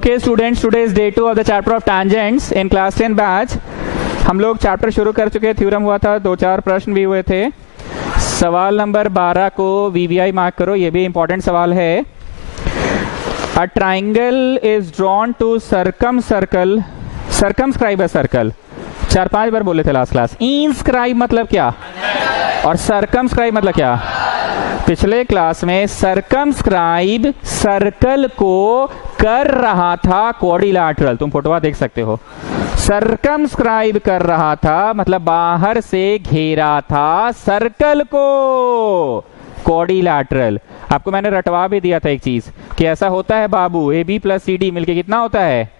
Okay students, today is day 2 of the chapter of tangents in class 10 batch. हम लोग chapter शुरू कर चुके, थ्योरम हुआ था, 2-4 प्रश्न भी हुए थे। सवाल नंबर 12 को वीवीआई मार्क करो, ये भी इंपॉर्टेंट सवाल है। A triangle is drawn to circumscribe a circle. 4-5 बार बोले थे लास्ट क्लास। इंस्क्राइब मतलब क्या और सर्कमस्क्राइब मतलब क्या? पिछले क्लास में सर्कमस्क्राइब सर्कल को कर रहा था क्वाड्रिलैटरल, तुम फोटोवा देख सकते हो। सर्कमस्क्राइब कर रहा था मतलब बाहर से घेरा था सर्कल को क्वाड्रिलैटरल। आपको मैंने रटवा भी दिया था एक चीज कि ऐसा होता है बाबू, A B plus C D मिलके कितना होता है?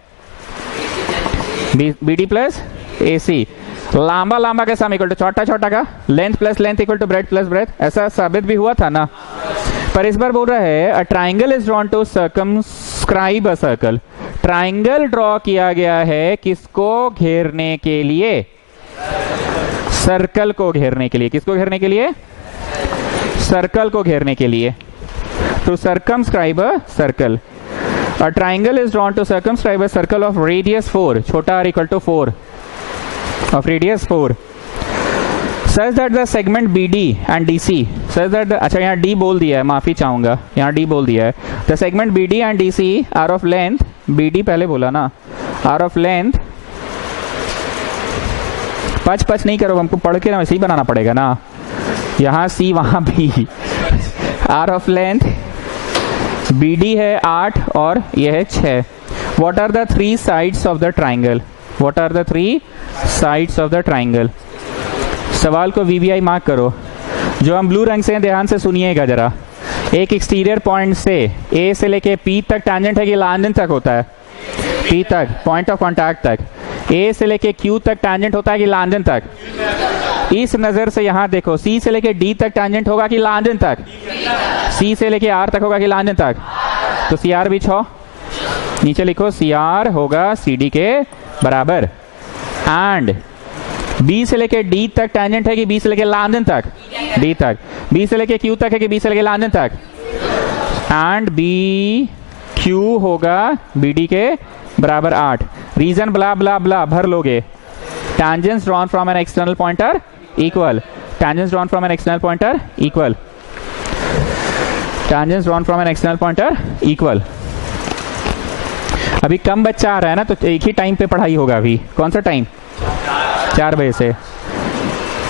B D plus A C. लंबा लंबा का सम इक्वल टू छोटा छोटा का length plus length equal to breadth plus breadth. ऐसा साबित भी हुआ था ना। पर इस बार बोल रहा है a triangle is drawn to circumscribe a circle. Triangle draw किया गया है किसको घेरने के लिए? सर्कल को घेरने के लिए। किसको घेरने के लिए? सर्कल को घेरने के लिए। To circumscribe a circle. A triangle is drawn to circumscribe a circle of radius 4, छोटा r equal to 4 of radius 4 such that the segment BD and DC such that अच्छा यहाँ D बोल दिया है, माफी चाहूंगा, यहाँ D बोल दिया है। the segment BD and DC are of length, BD पहले बोला ना, are of length, पच नहीं करो, हमको पढ़ के ना वैसे ही बनाना पड़ेगा ना, यहाँ C वहाँ B are of length, BD है 8 और यह है 6। what are the three sides of the triangle? What are the three sides of the triangle? सवाल को वीवीआई मार्क करो। जो हम ब्लू रंग से हैं ध्यान से सुनिएगा जरा। एक एक्सटीरियर पॉइंट से ए से लेके पी तक टैंजेंट है कि लांजन तक होता है? पी तक, पॉइंट ऑफ कांटेक्ट तक। ए से लेके क्यू तक टैंजेंट होता है कि लांजन तक? इस नजर से यहाँ देखो, सी से लेके डी तक टैंजेंट होगा कि लांजन तक? सी से लेके आर तक होगा कि लांजन तक? तो सी आर बिछो, नीचे लिखो सी आर होगा सी डी के बराबर। एंड बी से लेके डी तक टैंजेंट है कि बी से लेके लांजन तक? डी तक। बी से लेके क्यू तक है कि बी से लेके लांजन तक? एंड बी क्यू होगा बी डी के बराबर 8। रीजन ब्ला ब्ला ब्ला भर लोगे। tangents drawn from an external pointer equal, tangents drawn from an external pointer equal, tangents drawn from an external pointer equal। अभी कम बच्चा आ रहा है ना, तो एक ही टाइम पे पढ़ाई होगा। अभी कौन सा टाइम? 4 बजे से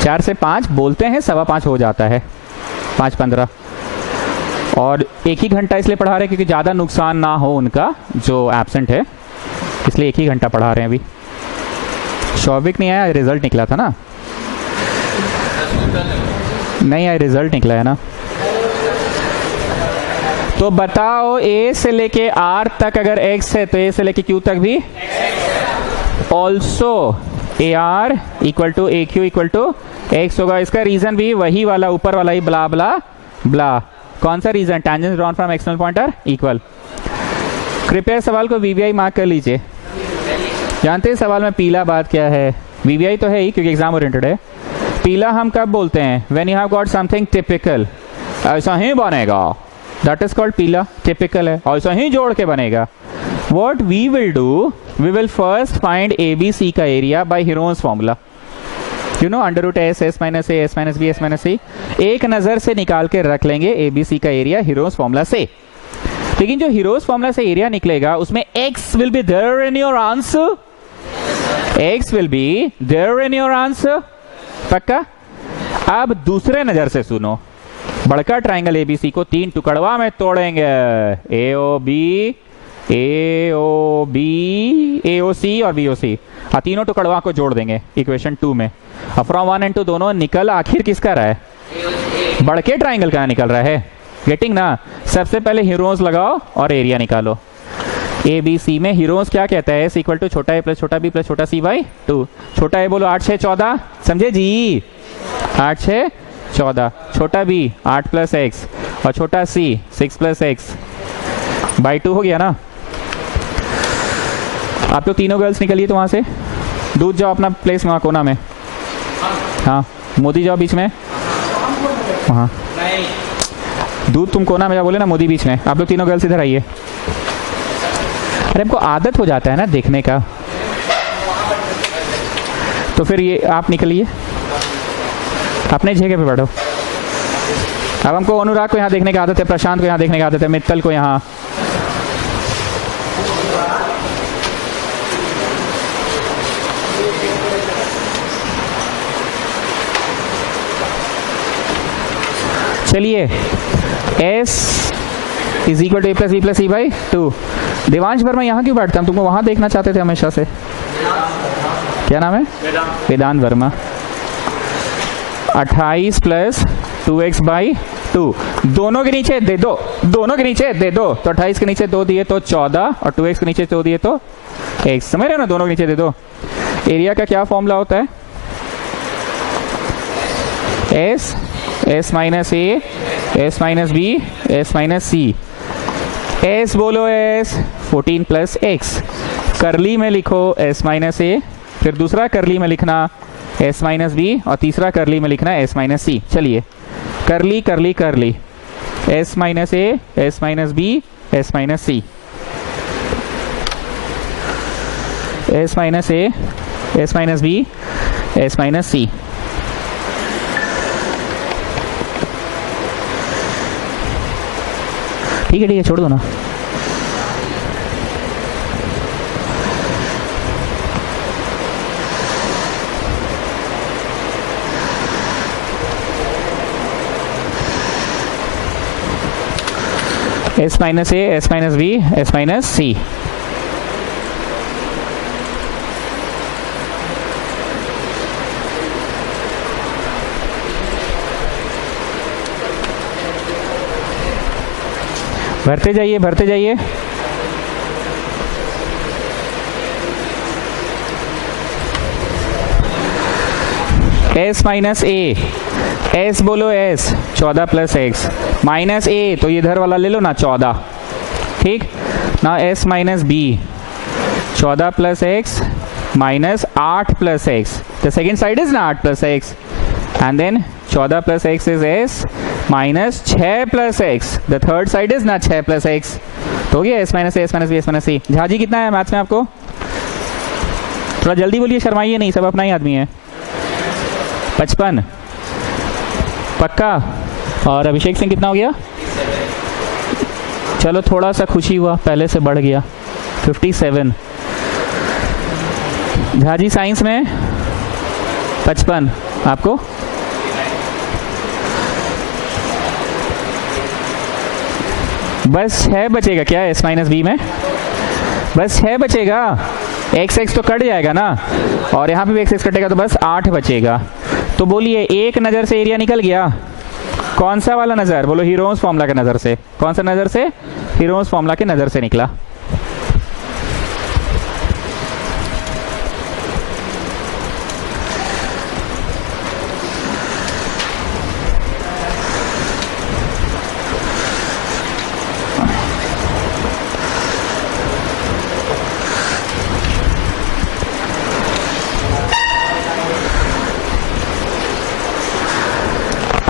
4 से 5 बोलते हैं, 5:15 हो जाता है, 5:15। और एक ही घंटा इसलिए पढ़ा रहे हैं क्योंकि ज़्यादा नुकसान ना हो उनका जो एब्सेंट है, इसलिए एक ही घंटा पढ़ा रहे हैं। अभी शौविक नहीं आया, रिजल्ट निकला था ना? नहीं आया, रिजल्ट निकला है ना? तो बताओ ए से लेके आर तक अगर x है तो ए से लेके क्यू तक भी also A R equal to A Q equal to X होगा। इसका रीजन भी वही वाला ऊपर वाला ही ब्ला ब्ला ब्ला। कौन सा reason? Tangent drawn from external pointer equal. कृपया सवाल को वीवीआई मार्क कर लीजिए। जानते हैं सवाल में पीला बात क्या है? वीवीआई तो है ही क्योंकि एग्जाम ओरिएंटेड है। पीला हम कब बोलते हैं? When you have got something typical, ऐसा ही बनेगा, दैट इज कॉल्ड पीला। टिपिकल है, ऐसा ही जोड़ के बनेगा। What we will do, we will first find ABC का area by Heron's formula. You know under root s, s minus a, s minus b, s minus c। एक नजर से निकाल के रख लेंगे ABC का एरिया Heron's formula से। लेकिन जो Heron's formula से एरिया निकलेगा उसमें x will be there in your answer, x will be there in your answer। पक्का? अब दूसरे नजर से सुनो। बड़का ट्राइंगल ABC को 3 टुकड़वा में तोड़ेंगे, AOB, AOB, AOC और BOC। तीनों टुकड़वा को जोड़ देंगे इक्वेशन 2 में। अब फ्रॉम 1 and 2 दोनों निकल आखिर किसका रहा है? बड़के ट्राइंगल का निकल रहा है। गेटिंग ना? सबसे पहले हीरोज लगाओ और एरिया निकालो। ABC में हीरोज क्या कहता है? S इक्वल टू छोटा a प्लस छोटा b प्लस छोटा c बाई 2। छोटा a बोलो 8 6 14, समझे जी? 8 6 14। छोटा b 8 प्लस x और छोटा c 6 प्लस x बाई 2 हो गया ना? आप तो तीनों गर्ल्स निकलिए तो वहां से दूध जाओ अपना प्लेस वहां कोना में। हाँ, मोदी जाओ बीच में। वहाँ दूध तुम कोना में जा बोले ना, मोदी बीच में। आप लोग तीनों गर्ल्स इधर आइए। अरे हमको आदत हो जाता है ना देखने का, तो फिर ये आप निकलिए अपने जगह पे बैठो। अब हमको अनुराग को यहाँ देखने की आदत है, प्रशांत को यहाँ देखने की आदत है, मित्तल को यहाँ। चलिए S is equal to A plus B plus C by 2। Devansh Verma यहाँ क्यों बैठता? हम तुमको वहां देखना चाहते थे हमेशा से। क्या नाम है? वेदांत वर्मा। 28 प्लस 2x बाई 2, दोनों के नीचे दे दो, दोनों के नीचे दे दो। तो 28 के नीचे 2 दिए तो 14 और 2x के नीचे 2 दिए तो x। समझ रहे हो ना, दोनों के नीचे दे दो। एरिया का क्या फॉर्मूला होता है? S minus A, S minus B, S minus C. S बोलो S, 14 प्लस x। करली में लिखो S माइनस ए, फिर दूसरा करली में लिखना S माइनस बी और तीसरा करली में लिखना S माइनस सी। चलिए करली करली करली, S minus A, S minus B, S minus C, S minus A, S minus B, S minus C. ठीक है छोड़ दो ना। S minus A, S minus B, S minus C. भरते जाइए भरते जाइए। S माइनस ए, S बोलो S, 14 plus x minus A, तो इधर वाला ले लो ना 14। ठीक ना, S minus B, 14 plus x minus 8 plus x। The second side is ना 8 plus x, and then 14 plus x is S minus 6 plus x। The third side is ना 6 plus x। तो हो गया S minus A, S minus B, S minus C. झाजी कितना है maths में आपको? थोड़ा जल्दी बोलिए, शर्माइए नहीं, सब अपना ही आदमी है। 55 पक्का। और अभिषेक सिंह कितना हो गया? चलो थोड़ा सा खुशी हुआ, पहले से बढ़ गया 57। झाजी साइंस में 55, आपको? बस 6 बचेगा क्या S माइनस बी में? बस 6 बचेगा। x तो कट जाएगा ना, और यहाँ पे भी x कटेगा तो बस 8 बचेगा। तो बोलिए एक नज़र से एरिया निकल गया। कौन सा वाला नज़र? बोलो हीरोज फॉर्मूला के नज़र से। कौन सा नज़र से? हीरोज फॉर्मूला के नज़र से निकला।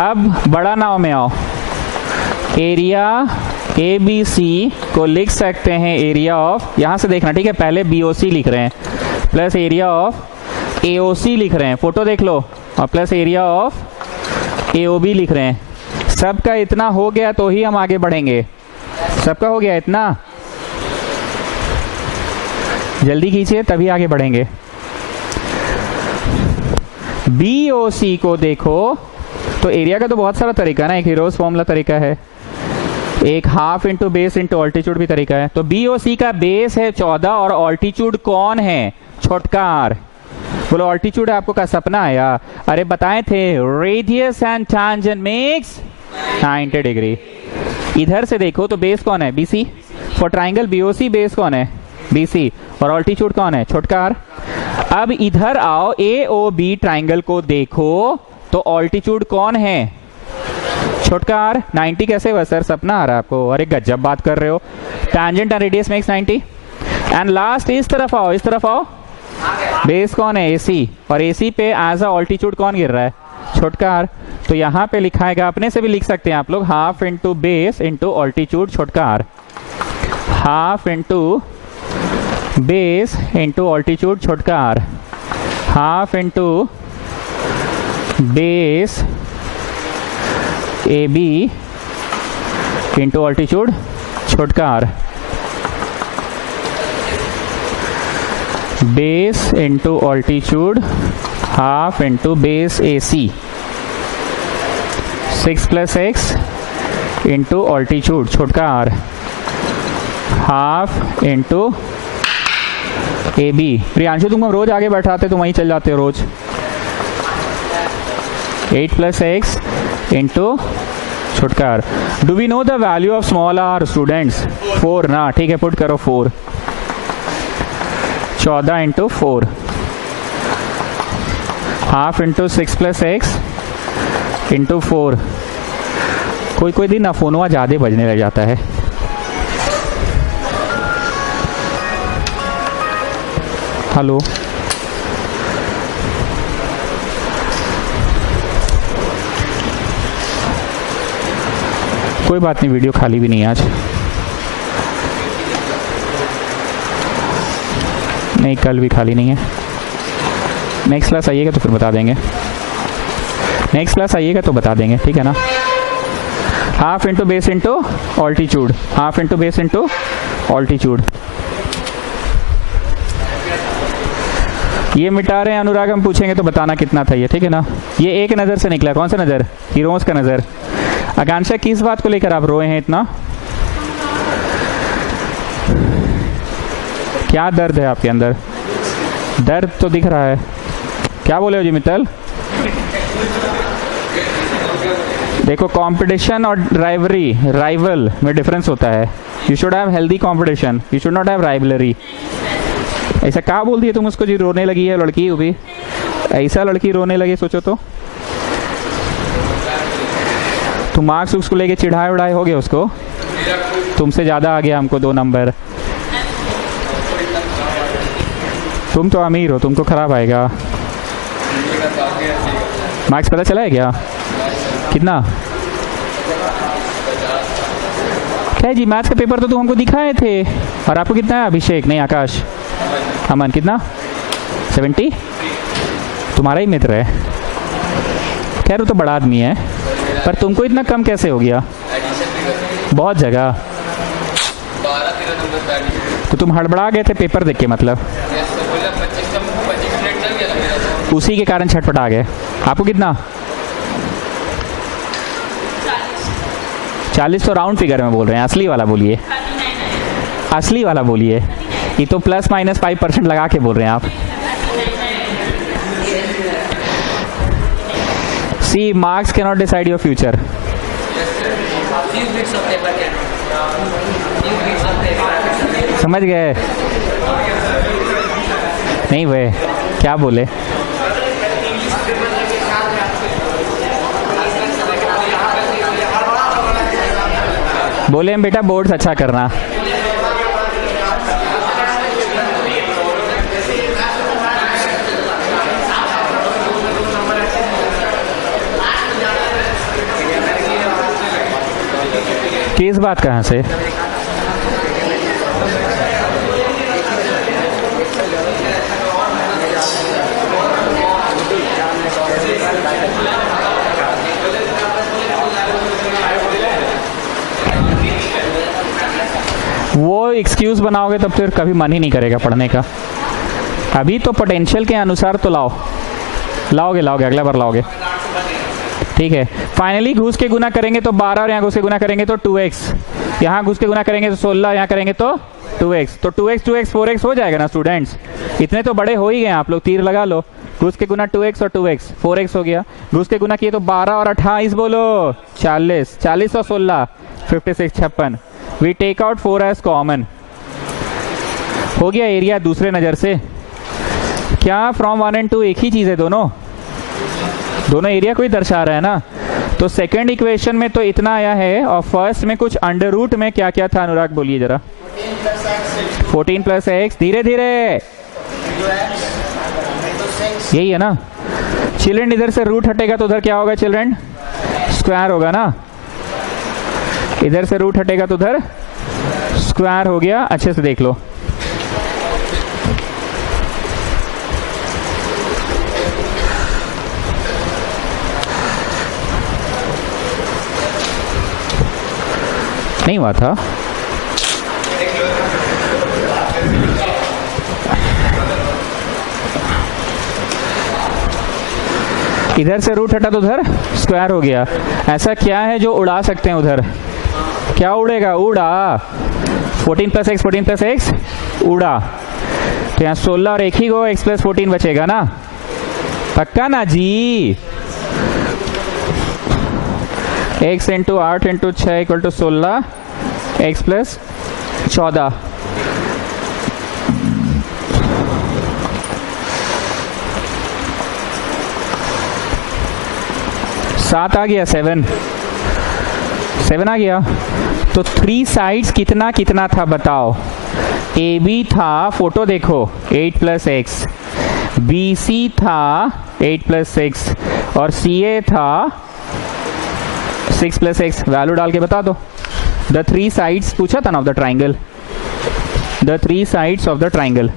अब बड़ा नाव में आओ। एरिया ए बी सी को लिख सकते हैं एरिया ऑफ, यहां से देखना ठीक है, पहले BOC लिख रहे हैं प्लस एरिया ऑफ AOC लिख रहे हैं, फोटो देख लो, और प्लस एरिया ऑफ AOB लिख रहे हैं। सबका इतना हो गया तो ही हम आगे बढ़ेंगे। सबका हो गया इतना, जल्दी कीजिए तभी आगे बढ़ेंगे। BOC को देखो तो एरिया का तो बहुत सारा तरीका है ना, एक हीरोज फॉर्मूला तरीका है, एक half into base into altitude भी तरीका है। तो BOC का बेस है 14 और ऑल्टीट्यूड कौन है? छोटका r। बोलो ऑल्टीट्यूड आपको का सपना आया? अरे बताए थे radius and tangent makes 90 degree. इधर से देखो तो बेस कौन है? BC। For triangle BOC base कौन है? BC। और ऑल्टीट्यूड कौन है? छोटका r। अब इधर आओ, AOB ट्राइंगल को देखो तो ऑल्टीट्यूड कौन है? छोटका r। 90 कैसे हुआ सर? सपना आ रहा है आपको? अरे गजब बात कर रहे हो। Tangent and radius makes 90। And last इस तरफ आओ, इस तरफ आओ, बेस कौन है? AC। और AC पे एज अ ऑल्टीट्यूड कौन गिर रहा है? छोटका r। तो यहाँ पे लिखाएगा, अपने से भी लिख सकते हैं आप लोग, half into base into altitude छोटका r। Half into base into altitude छोटका r, half into base A B into altitude छोटका r, base into altitude half into base A C, 6 + x into altitude छोटका r, half into A B. Priyanshu तुम रोज आगे बैठाते तुम वहीं चल जाते हो रोज। 8 + x इंटू छोटका r. Do we know the value of small are students? 4 ना, ठीक है पुट करो 4। 14 into 4, half into 6 + x into 4। कोई कोई दिन ना फोनवा ज़्यादा बजने लग जाता है। हेलो, कोई बात नहीं, वीडियो खाली भी नहीं है आज। नहीं, कल भी खाली नहीं है। नेक्स्ट क्लास आइएगा तो फिर बता देंगे, नेक्स्ट क्लास आइएगा तो बता देंगे, ठीक है ना। Half into base into altitude, half into base into altitude. ये मिटा रहे हैं अनुराग, हम पूछेंगे तो बताना कितना था ये, ठीक है ना। ये एक नज़र से निकला, कौन सा नज़र? हीरोज का नज़र। आकांक्षा किस बात को लेकर आप रोए हैं इतना? क्या दर्द है आपके अंदर? दर्द तो दिख रहा है। क्या बोले हो जी मित्तल? देखो, कंपटीशन और राइवरी, राइवल में डिफरेंस होता है। You should have healthy competition, you should not have rivalry. ऐसा क्या बोल दिया तुम उसको जी? रोने लगी है लड़की, वो भी ऐसा लड़की रोने लगी, सोचो तो। तुम मार्क्स उसको लेके चिढ़ाए उड़ाए हो गए उसको, तुमसे ज़्यादा आ गया हमको 2 नंबर। तुम तो अमीर हो, तुमको खराब आएगा। मार्क्स पता चला है क्या? कितना? क्या जी, मैथ्स का पेपर तो तुम हमको दिखाए थे। और आपको कितना है? अभिषेक नहीं, आकाश, अमन कितना? 70। तुम्हारा ही मित्र है, खैर वो तो बड़ा आदमी है, पर तुमको इतना कम कैसे हो गया? बहुत जगह तो तुम हड़बड़ा गए थे पेपर देख के, मतलब उसी के कारण छटपटा गए। आपको कितना? 40 तो राउंड फिगर में बोल रहे हैं, असली वाला बोलिए, असली वाला बोलिए। ये तो ±5% लगा के बोल रहे हैं आप। See, marks can not decide your future. समझ गए? नहीं वे क्या बोले? बोले हम बेटा बोर्ड्स अच्छा करना। किस बात कहाँ से? वो एक्सक्यूज बनाओगे तब फिर कभी मन ही नहीं करेगा पढ़ने का। अभी तो पोटेंशियल के अनुसार तो लाओगे, अगला बार लाओगे, ठीक है। फाइनली घुस के गुना करेंगे तो 12 और यहाँ घुस के गुना करेंगे तो 2x, यहाँ घुस के गुना करेंगे तो 16, यहाँ करेंगे तो 2x, तो 2x 4x हो जाएगा ना स्टूडेंट्स। इतने तो बड़े हो ही गए आप लोग, तीर लगा लो। घुस के गुना 2x और 2x 4x हो गया। घुस के गुना किए तो 12 और 28 बोलो 40, 40 और 16 56, 56। We take out 4 as common. हो गया एरिया दूसरे नज़र से। क्या फ्रॉम 1 and 2 एक ही चीज़ है? दोनों एरिया को ही दर्शा रहा है ना। तो सेकंड इक्वेशन में तो इतना आया है, और फर्स्ट में कुछ अंडर रूट में क्या क्या था अनुराग बोलिए जरा। 14 + x, धीरे धीरे, यही है ना। चिल्ड्रन इधर से रूट हटेगा तो उधर क्या होगा चिल्ड्रन? स्क्वायर होगा ना। इधर से रूट हटेगा तो उधर स्क्वायर हो गया। अच्छे से देख लो, नहीं हुआ था। इधर से रूट हटा तो उधर स्क्वायर हो गया। ऐसा क्या है जो उड़ा सकते हैं उधर? क्या उड़ेगा? उड़ा 14 प्लस एक्स, 14 प्लस एक्स उड़ा, तो यहाँ 16 और एक ही को x प्लस 14 बचेगा ना, पक्का ना जी? x into 8 into 6 equal to 16, X plus 14। सात आ गया, 7 आ गया। तो 3 साइड्स कितना कितना था बताओ? ए बी था, फोटो देखो, 8 प्लस एक्स, बी सी था 8 प्लस 6 और सी ए था 6 प्लस एक्स। वैल्यू डाल के बता दो। द 3 साइड्स पूछा था ना of the triangle, the 3 sides of the triangle.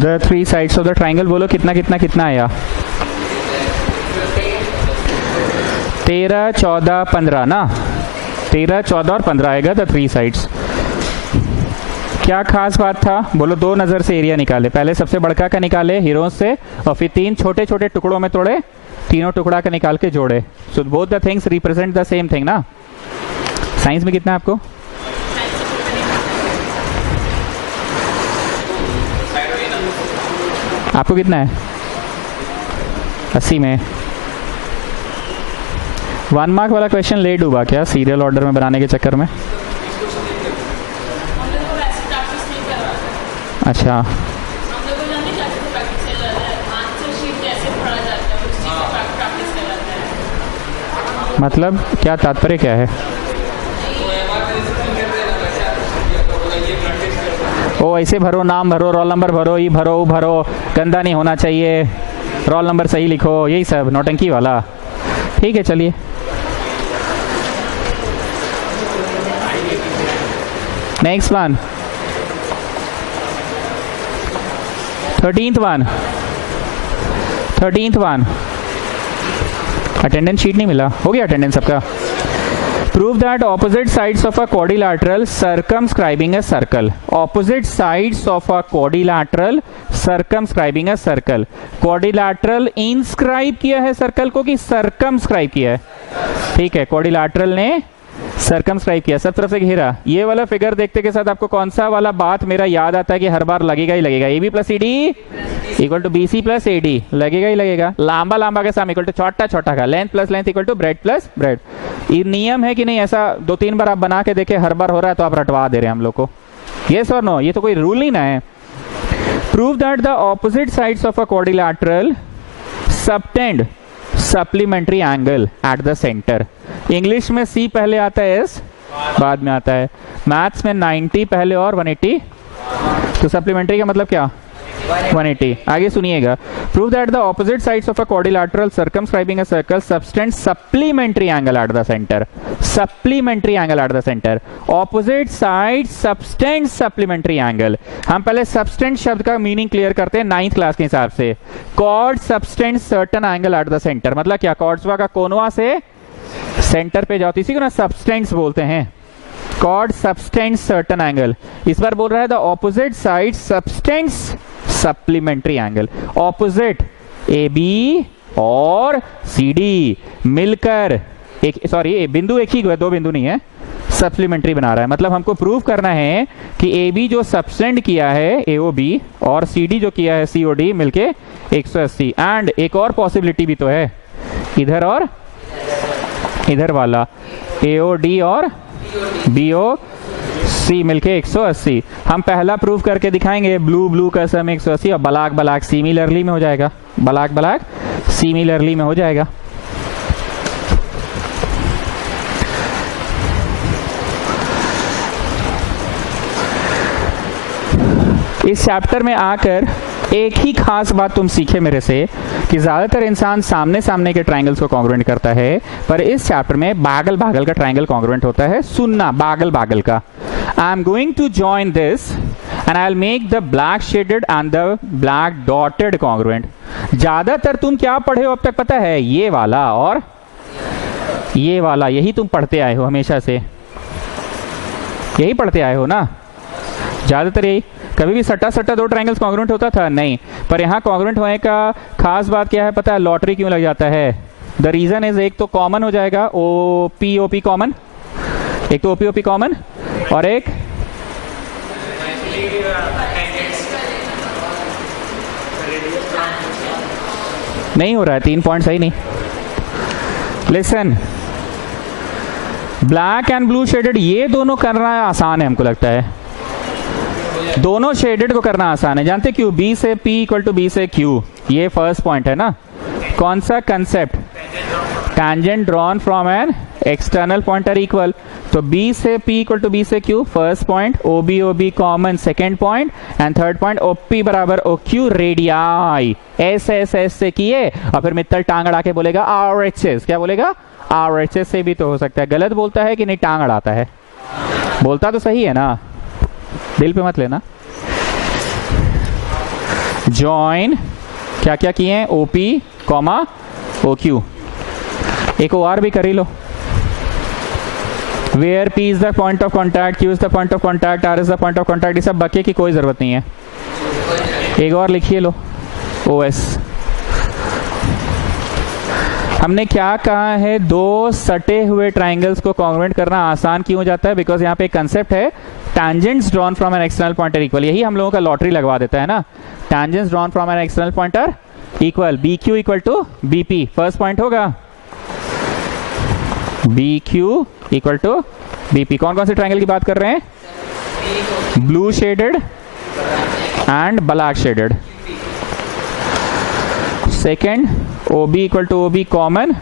The 3 sides of the triangle, बोलो कितना कितना कितना आया? 13, 14, 15 ना, 13, 14 और 15 आएगा द 3 साइड्स। क्या खास बात था? बोलो। दो नजर से एरिया निकाले, पहले सबसे बड़का का निकाले हीरोज से और फिर 3 छोटे छोटे टुकड़ों में तोड़े, तीनों टुकड़ा का निकाल के जोड़े। So both the things represent the same thing ना। साइंस में कितना है आपको? आपको कितना है? 80 में। 1 मार्क वाला क्वेश्चन ले डूबा क्या सीरियल ऑर्डर में बनाने के चक्कर में? अच्छा, मतलब क्या तात्पर्य क्या है? ओ ऐसे भरो, नाम भरो, रोल नंबर भरो, ये भरो वो भरो, गंदा नहीं होना चाहिए, रोल नंबर सही लिखो, यही सब नौटंकी वाला। ठीक है चलिए। Next one, 13th one. Attendance sheet नहीं मिला, हो गया अटेंडेंस सबका। Prove that opposite sides of a quadrilateral circumscribing a circle. Opposite sides of a quadrilateral circumscribing a circle. Quadrilateral inscribe किया है सर्कल को कि circumscribe किया है? ठीक है, quadrilateral ने सर्कमस्क्राइब किया, सब तरफ से घेरा। ये वाला फिगर देखते के साथ आपको कौन सा वाला बात मेरा याद आता है कि हर बार लगेगा ही लगेगा? A B plus C D equal to B C plus A D, लगेगा ही लगेगा। लांबा लांबा के सामने इक्वल टू छोटा छोटा का, length plus length equal to breadth plus breadth. ये नियम है कि नहीं? ऐसा 2-3 बार आप बना के देखे, हर बार हो रहा है तो आप रटवा दे रहे हैं हम लोग को। यस और नो? ये तो कोई रूल नहीं ना है। Prove that the opposite sides of a quadrilateral subtend supplementary angle at the centre. English में सी पहले आता है, एस बाद में आता है। मैथ्स में 90 पहले और 180, तो सप्लीमेंट्री का मतलब क्या? 180। आगे सुनिएगा। Prove that the opposite sides of a quadrilateral circumscribing a circle subtend supplementary angle at the centre. Supplementary angle at the centre. Opposite side subtend supplementary angle. हम पहले सबटेंड शब्द का मीनिंग क्लियर करते हैं 9th क्लास के हिसाब से। Chord subtend certain angle at the centre, मतलब क्या? कॉर्ड्सवा का कोनवा से सेंटर पे जाओ, इसी को ना सबटेंड्स बोलते हैं। Chord subtend certain angle. इस बार बोल रहा है the opposite side subtends supplementary angle. Opposite A B और सी डी मिलकर एक, सॉरी बिंदु एक ही है, 2 बिंदु नहीं है, सप्लीमेंट्री बना रहा है। मतलब हमको प्रूव करना है कि ए बी जो सबटेंड किया है ए ओ बी और सी डी जो किया है सी ओ डी मिलके 180। एंड एक और पॉसिबिलिटी भी तो है, इधर और इधर वाला, ए ओ डी और बी ओ सी मिलके 180। हम पहला प्रूव करके दिखाएंगे, ब्लू ब्लू का सम 180 और ब्लैक ब्लैक सिमिलरली में हो जाएगा। ब्लैक ब्लैक सिमिलरली में हो जाएगा। इस चैप्टर में आकर एक ही खास बात तुम सीखे मेरे से कि ज़्यादातर इंसान सामने सामने के ट्राइंगल्स को कॉन्ग्रुएंट करता है, पर इस चैप्टर में बागल बागल का ट्राइंगल कॉन्ग्रुएंट होता है। सुनना, बागल बागल का। I am going to join this and I will make the black shaded and the black dotted congruent. ज़्यादातर तुम क्या पढ़े हो अब तक पता है? ये वाला और ये वाला, यही तुम पढ़ते आए हो हमेशा से, यही पढ़ते आए हो ना ज़्यादातर यही। कभी भी सट्टा सट्टा दो ट्राइंगल्स कॉन्ग्रुएंट होता था? नहीं। पर यहाँ कॉन्ग्रुएंट होने का खास बात क्या है पता है? लॉटरी क्यों लग जाता है? द रीजन इज, एक तो कॉमन हो जाएगा OP कॉमन, एक तो OP कॉमन, और एक नहीं हो रहा है 3 पॉइंट सही नहीं। Listen, black and blue shaded ये दोनों करना आसान है हमको लगता है, दोनों शेडेड को करना आसान है। जानते क्यों? B से P इक्वल टू B से Q, ये फर्स्ट पॉइंट है ना। कौन सा concept? Tangent drawn from an external pointer equal. तो B से P इक्वल टू B से Q first point, OB common second point, and third point OP बराबर OQ रेडियाई। S से किए और फिर मित्तल टांग अड़ा के बोलेगा RHS। क्या बोलेगा? RHS से भी तो हो सकता है। गलत बोलता है कि नहीं? टांग अड़ाता है। बोलता तो सही है ना, दिल पे मत लेना। जॉइन क्या क्या किए हैं? OP comma OQ। एक OR भी कर ही लो। Where P is the point of contact, Q is the point of contact, R is the point of contact. ये सब बके की कोई जरूरत नहीं है। एक और लिखिए लो, OS। हमने क्या कहा है? दो सटे हुए ट्राइंगल्स को कॉन्ग्रुएंट करना आसान क्यों हो जाता है? बिकॉज यहाँ पे एक कंसेप्ट है tangents drawn from an external pointer equal। यही हम लोगों का लॉटरी लगवा देता है ना। tangents drawn from an external pointer equal BQ equal to BP। First point होगा BQ इक्वल टू BP। कौन कौन से ट्राइंगल की बात कर रहे हैं? Blue shaded and black shaded. Second OB equal to OB common.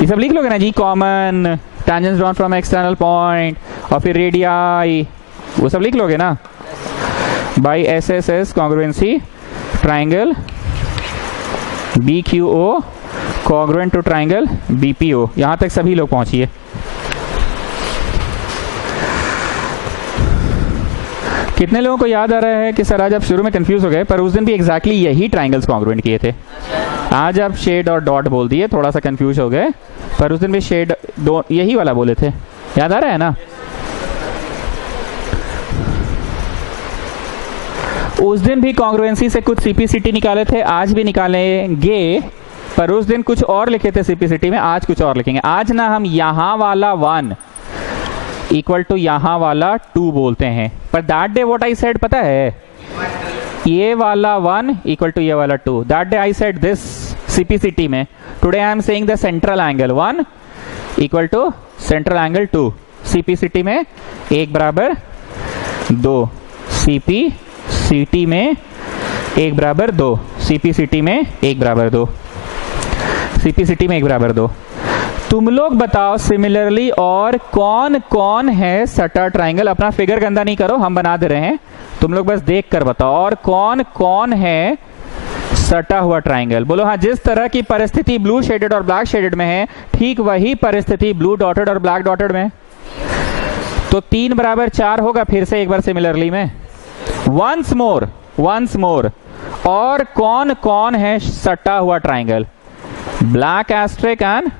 ये सब लिख लोगे ना जी, common, tangents drawn from external point, और फिर रेडियाई, वो सब लिख लोगे ना। By SSS congruency triangle BQO congruent to triangle BPO। यहां तक सभी लोग पहुंचिए। कितने लोगों को याद आ रहा है कि सर आज आप शुरू में कंफ्यूज हो गए, पर उस दिन भी एग्जैक्टली यही ट्राइंगल्स कॉन्ग्रुएंट किए थे। आज आप शेड और डॉट बोल दिए, थोड़ा सा कंफ्यूज हो गए, पर उस दिन भी शेड दो यही वाला बोले थे। याद आ रहा है ना? उस दिन भी कॉन्ग्रुएंसी से कुछ CPCT निकाले थे, आज भी निकालेंगे, पर उस दिन कुछ और लिखे थे CPCT में, आज कुछ और लिखेंगे। आज ना हम यहां वाला 1 इक्वल टू यहां वाला 2 बोलते हैं, पर that day what I said पता है? ये वाला 1 इक्वल टू ये वाला 2। That day I said this CPCT में। Today I am saying the central angle 1 equal to central angle 2। CPCT में 1 बराबर 2, CPCT में 1 बराबर 2, CPCT में 1 बराबर 2, CPCT में 1 बराबर 2। तुम लोग बताओ सिमिलरली और कौन कौन है सटा ट्राइंगल? अपना फिगर गंदा नहीं करो, हम बना दे रहे हैं, तुम लोग बस देख कर बताओ और कौन कौन है सटा हुआ ट्राइंगल। बोलो हाँ। जिस तरह की परिस्थिति ब्लू शेडेड और ब्लैक शेडेड में है, ठीक वही परिस्थिति ब्लू डॉटेड और ब्लैक डॉटेड में। तो 3 बराबर 4 होगा फिर से एक बार सिमिलरली में। वंस मोर और कौन कौन है सटा हुआ triangle? Black asterisk and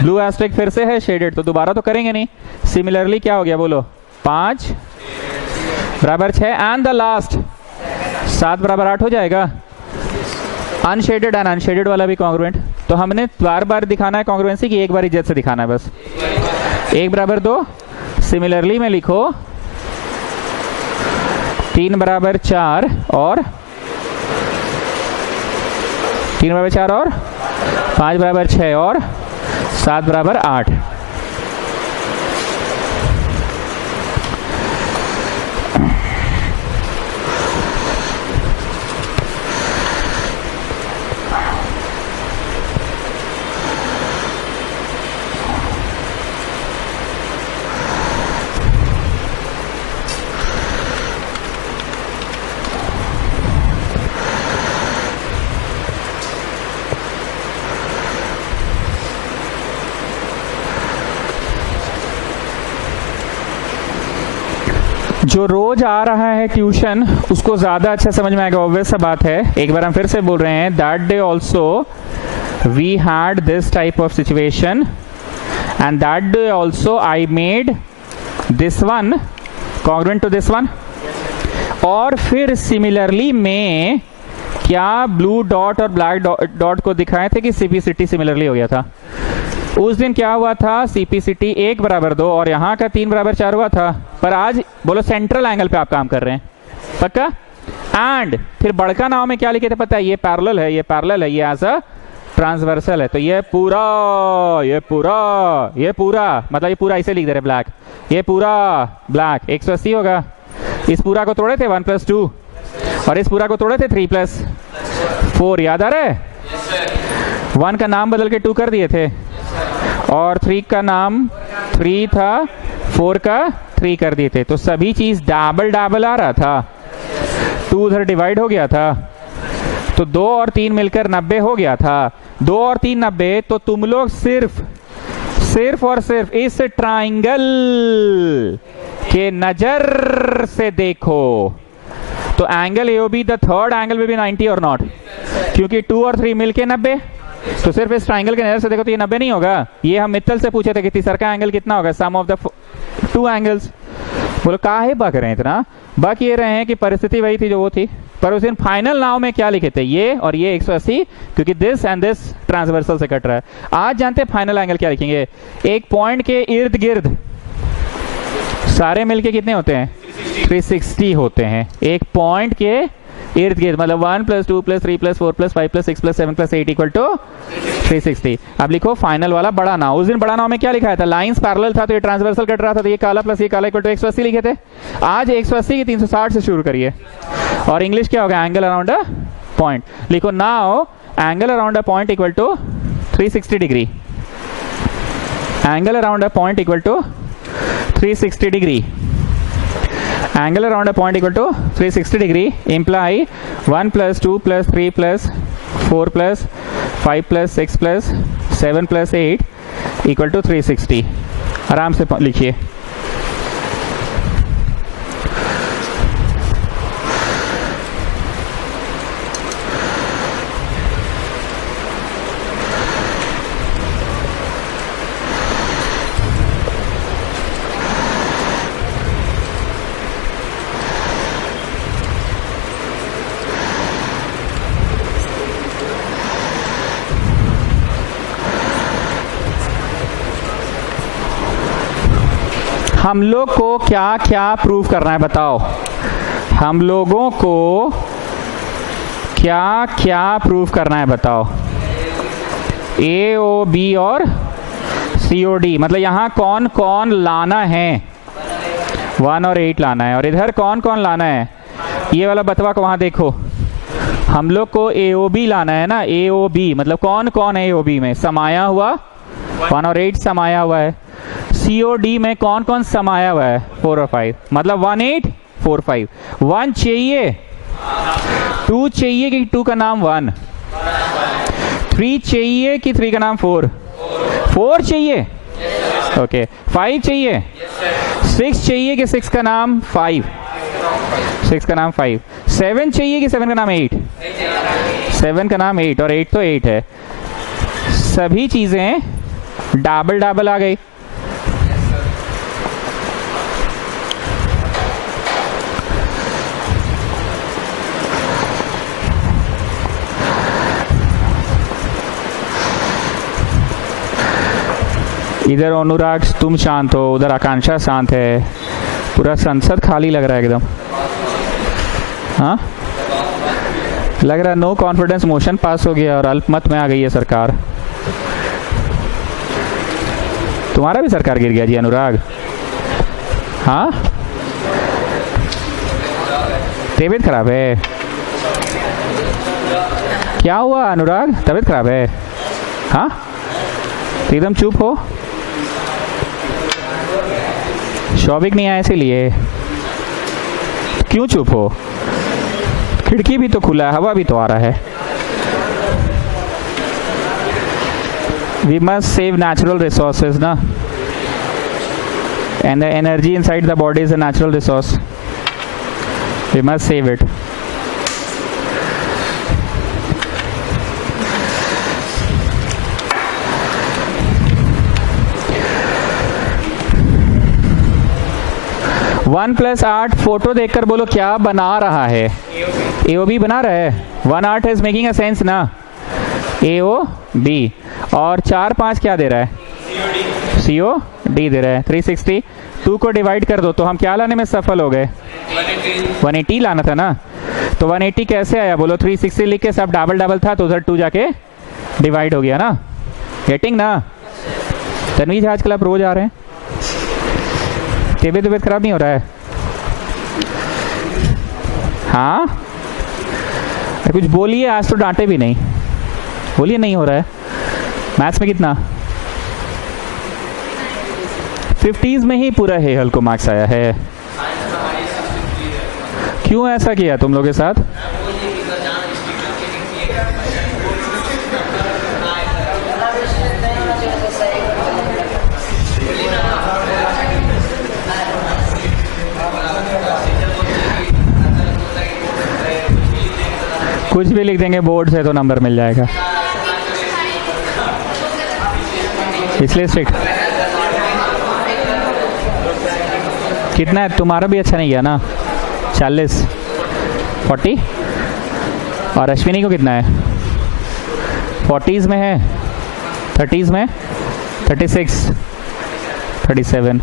blue asterisk फिर से है शेडेड, तो दोबारा तो करेंगे नहीं। सिमिलरली क्या हो गया? बोलो 5 बराबर 6 एंड द लास्ट 7 बराबर 8 हो जाएगा। अनशेडेड एंड अनशेडेड वाला भी कॉन्ग्रुएंट। तो हमने बार बार दिखाना है कॉन्ग्रुएंसी की, एक बार इज्जत से दिखाना है बस। 1 बराबर 2। सिमिलरली में लिखो 3 बराबर 4 और 3 बराबर 4 और 5 बराबर 6 और 7 बराबर 8। जो रोज आ रहा है ट्यूशन उसको ज्यादा अच्छा समझ में आएगा, ऑब्वियस सा बात है। एक बार हम फिर से बोल रहे हैं, that day also we had this type of situation and that day also I made this one congruent to this one. और फिर सिमिलरली में क्या ब्लू डॉट और ब्लैक डॉट को दिखाए थे कि सीपीसिटी सिमिलरली हो गया था। उस दिन क्या हुआ था, सीपीसिटी 1 बराबर 2 और यहाँ का 3 बराबर 4 हुआ था। पर आज बोलो सेंट्रल एंगल पे आप काम कर रहे हैं, पक्का। एंड फिर बड़का नाव में क्या लिखे थे पता है, ये पैरेलल है, ये पैरेलल है, ये एज अ ट्रांसवर्सल है। तो ये पूरा ये पूरा ये पूरा मतलब ये पूरा इसे लिख दे रहे ब्लैक, ये पूरा ब्लैक 180 होगा। इस पूरा को तोड़े थे 1 + 2 और इस पूरा को तोड़े थे 3 + 4, याद आ रहा है। 1 का नाम बदल के 2 कर दिए थे और 3 का नाम 3 था, 4 का 3 कर दिए थे। तो सभी चीज डबल डबल आ रहा था, 2 उधर डिवाइड हो गया था, तो 2 और 3 मिलकर 90 हो गया था। 2 और 3 90। तो तुम लोग सिर्फ और सिर्फ इस ट्राइंगल के नजर से देखो तो angle AOB the third angle में भी 90 और नॉट, क्योंकि 2 और 3 मिलके 90। तो सिर्फ इस ट्राइंगल के नजर से देखो तो ये 90 नहीं होगा। ये हम मित्तल से पूछे थे कि तीसरा का एंगल कितना होगा, सम ऑफ द 2 एंगल्स। बोलो काहे बक रहे हैं इतना, बक ये रहे हैं कि परिस्थिति वही थी जो वो थी। पर उस दिन फाइनल नाव में क्या लिखे थे, ये और ये 180, क्योंकि दिस एंड दिस ट्रांसवर्सल से कट रहा है। आज जानते हैं फाइनल एंगल क्या लिखेंगे। एक पॉइंट के इर्द गिर्द सारे मिलके कितने होते हैं, 360 होते हैं। एक पॉइंट के इर्द गिर्द मतलब 1 + 2 + 3 + 4 + 5 + 6 + 7 + 8 = 360। अब लिखो फाइनल वाला बड़ा नाव। उस दिन बड़ा नाव में क्या लिखा था, लाइंस पैरेलल था तो ये ट्रांसवर्सल कट रहा था, तो ये काला प्लस ये काला = 180 लिखे थे। आज 180 की 360 से शुरू करिए और इंग्लिश क्या होगा, एंगल अराउंड अ पॉइंट। लिखो now angle around a point = 360 degree. Angle around a point = 360 degree. Angle around a point = 360 degree imply 1 + 2 + 3 + 4 + 5 + 6 + 7 + 8 = 360। आराम से लिखिए। हम लोग को क्या क्या प्रूव करना है बताओ, हम लोगों को क्या क्या प्रूव करना है बताओ। ए ओ बी और सी ओ डी, मतलब यहाँ कौन कौन लाना है, 1 और 8 लाना है। और इधर कौन कौन लाना है, ये वाला बतवा को वहाँ देखो। हम लोग को ए ओ बी लाना है ना, ए ओ बी मतलब कौन कौन है ए ओ बी में समाया हुआ, 1 और 8 समाया हुआ है। COD में कौन कौन समाया हुआ है, 4 और 5, मतलब 1 8 4 5। 1 चाहिए, 2 चाहिए कि 2 का नाम 1, 3 चाहिए कि 3 का नाम 4, 4 चाहिए ओके, 5 चाहिए, 6 चाहिए कि 6 का नाम 5, 6 का नाम 5, 7 चाहिए कि 7 का नाम 8, 7 का नाम 8 और 8 तो 8 है। सभी चीजें डबल डबल आ गई। इधर अनुराग तुम शांत हो, उधर आकांक्षा शांत है, पूरा संसद खाली लग रहा है एकदम। हाँ लग रहा है नो कॉन्फिडेंस मोशन पास हो गया और अल्पमत में आ गई है सरकार। तुम्हारा भी सरकार गिर गया जी अनुराग। हाँ तबीयत खराब है, क्या हुआ अनुराग, तबीयत खराब है? हाँ एकदम चुप हो, शौविक नहीं आया इसीलिए। क्यों चुप हो, खिड़की भी तो खुला है, हवा भी तो आ रहा है। We must save natural resources ना। and the energy inside the body is a natural resource. We must save it. One plus 8 photo देखकर बोलो क्या बना रहा है? AOB बना रहा है. 1 8 इज मेकिंग अ सेंस ना. AOB. और 4 5 क्या दे रहा है? COD दे रहा है. 360 2 को डिवाइड कर दो तो हम क्या लाने में सफल हो गए? 180 लाना था ना. तो 180 कैसे आया बोलो? 360 लिख के सब डबल डबल था तो उधर 2 जाके डिवाइड हो गया ना. गेटिंग ना? तन्वीज आजकल आप रोज आ रहे हैं. तबीयत खराब नहीं हो रहा है? हाँ, कुछ बोलिए. आज तो डांटे भी नहीं. बोलिए नहीं हो रहा है. मैथ्स में कितना? 50s में ही पूरा हेहल को मार्क्स आया है. क्यों ऐसा किया तुम लोगों के साथ? कुछ भी लिख देंगे बोर्ड से तो नंबर मिल जाएगा, इसलिए स्ट्रिक्ट. कितना है तुम्हारा? भी अच्छा नहीं गया ना. 40 40. और अश्विनी को कितना है? 40s में है. 30s में 36 37.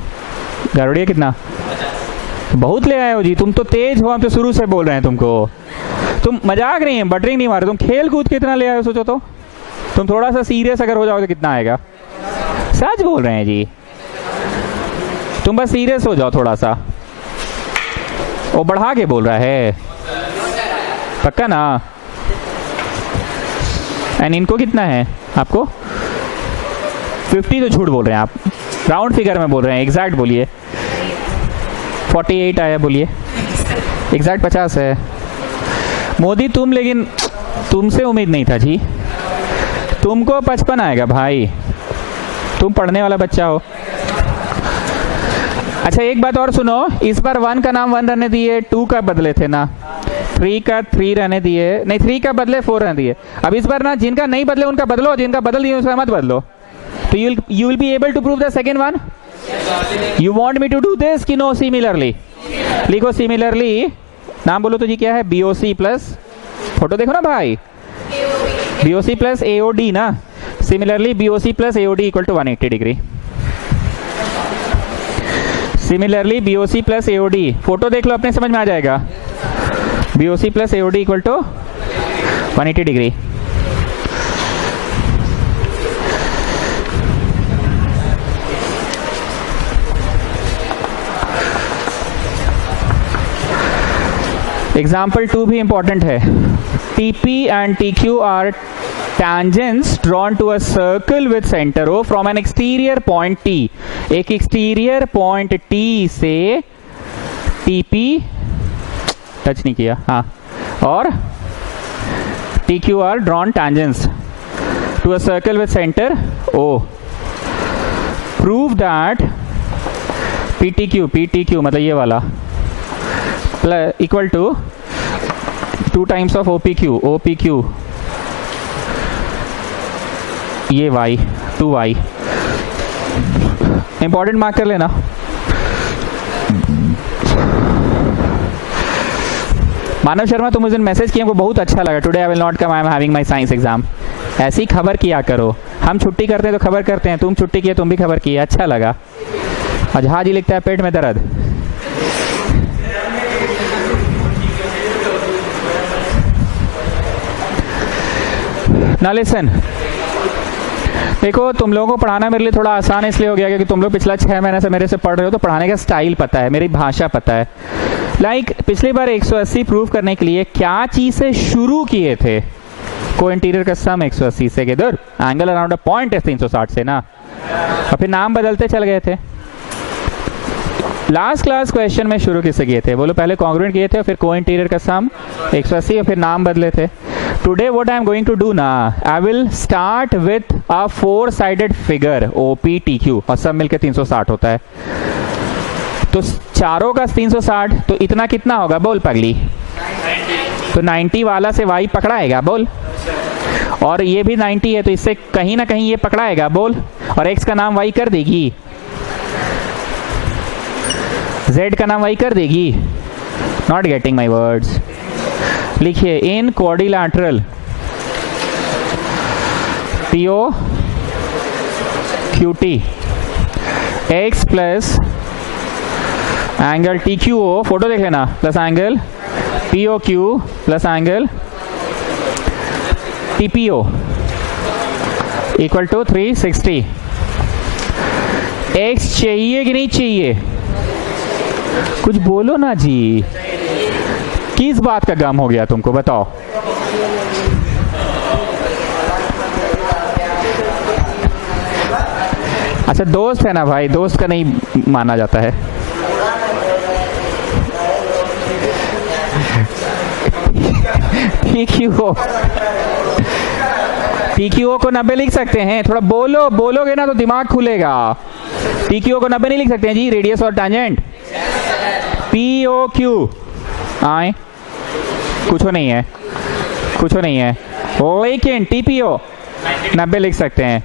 गरुड़िया कितना? बहुत ले आए हो जी. तुम तो तेज हो. हम तो शुरू से बोल रहे हैं तुमको. तुम मजाक नहीं है, बटरिंग नहीं मारे. तुम खेल कूद कितना ले आए हो सोचो तो. तुम थोड़ा सा सीरियस अगर हो जाओ तो कितना आएगा? सच बोल रहे हैं जी. तुम बस सीरियस हो जाओ थोड़ा सा. वो बढ़ा के बोल रहा है पक्का ना. एंड इनको कितना है आपको? 50 तो झूठ बोल रहे हैं आप. राउंड फिगर में बोल रहे हैं. एग्जैक्ट बोलिए. 48 आया. बोलिए एग्जैक्ट 50 है. मोदी तुम, लेकिन तुमसे उम्मीद नहीं था जी. तुमको 55 आएगा भाई. तुम पढ़ने वाला बच्चा हो. अच्छा एक बात और सुनो. इस बार 1 का नाम 1 रहने दिए. 2 का बदले थे ना. 3 का 3 रहने दिए. नहीं 3 का बदले 4 रहने दिए. अब इस बार ना जिनका नहीं बदले उनका बदलो, जिनका बदल दिए उसका मत बदलो. तो you will be able to prove the second one. You want me to do this कि no similarly? लिखो similarly. नाम बोलो तो जी क्या है? BOC प्लस, फोटो देखो ना भाई, BOC प्लस AOD ना. Similarly BOC plus AOD equal to 180 degree. Similarly BOC plus AOD, photo देख लो अपने समझ में आ जाएगा. BOC plus AOD equal to 180 degree. Example 2 भी इंपॉर्टेंट है. TP and TQ are tangents drawn to a circle with center O from an exterior point T. एक एक्सटीरियर पॉइंट T से TP टच नहीं किया. हाँ, और TQ are drawn tangents to a circle with center O. Prove that PTQ मतलब ये वाला equal to 2 times of OPQ ये y 2y. इंपॉर्टेंट मार्क कर लेना. मानव शर्मा तुम उस दिन मैसेज किए, हमको बहुत अच्छा लगा. Today I will not come, I am having my science exam. ऐसी खबर किया करो. हम छुट्टी करते हैं तो खबर करते हैं. तुम छुट्टी किए, तुम भी खबर किए. अच्छा लगा. आज हाजी लिखता है पेट में दर्द. ना लिसन, देखो तुम लोगों को पढ़ाना मेरे लिए थोड़ा आसान इसलिए हो गया क्योंकि तुम लोग पिछला 6 महीने से मेरे से पढ़ रहे हो, तो पढ़ाने का स्टाइल पता है, मेरी भाषा पता है. लाइक पिछली बार 180 प्रूव करने के लिए क्या चीज से शुरू किए थे? को इंटीरियर का सम 180 से, किधर एंगल अराउंड अ पॉइंट है 360 से ना, और फिर नाम बदलते चल गए थे. लास्ट क्लास क्वेश्चन में शुरू किससे किए थे बोलो? पहले कॉन्ग्रुएंट किए थे और फिर को इंटीरियर का सम 180 और फिर नाम बदले थे. Today what I am going to do ना, I will start with a 4 sided figure OPTQ और सब मिलके 360 होता है. तो चारों का 360, तो इतना कितना होगा बोल पगली? तो 90 वाला से y पकड़ाएगा बोल, और ये भी 90 है तो इससे कहीं ना कहीं ये पकड़ाएगा बोल, और x का नाम y कर देगी, z का नाम y कर देगी। Not getting my words. लिखिए in quadrilateral PO QT x plus angle TQO, photo देख लेना, plus angle POQ plus angle TPO equal to 360। x चाहिए कि नहीं चाहिए? कुछ बोलो ना जी, किस बात का गम हो गया तुमको, बताओ। अच्छा दोस्त है ना भाई, दोस्त का नहीं माना जाता है। PQO को 90 लिख सकते हैं, थोड़ा बोलोगे ना तो दिमाग खुलेगा। PQO को 90 नहीं लिख सकते हैं जी, रेडियस और टैंजेंट। POQ आए, कुछ नहीं है, लेकिन TPO 90 लिख सकते हैं।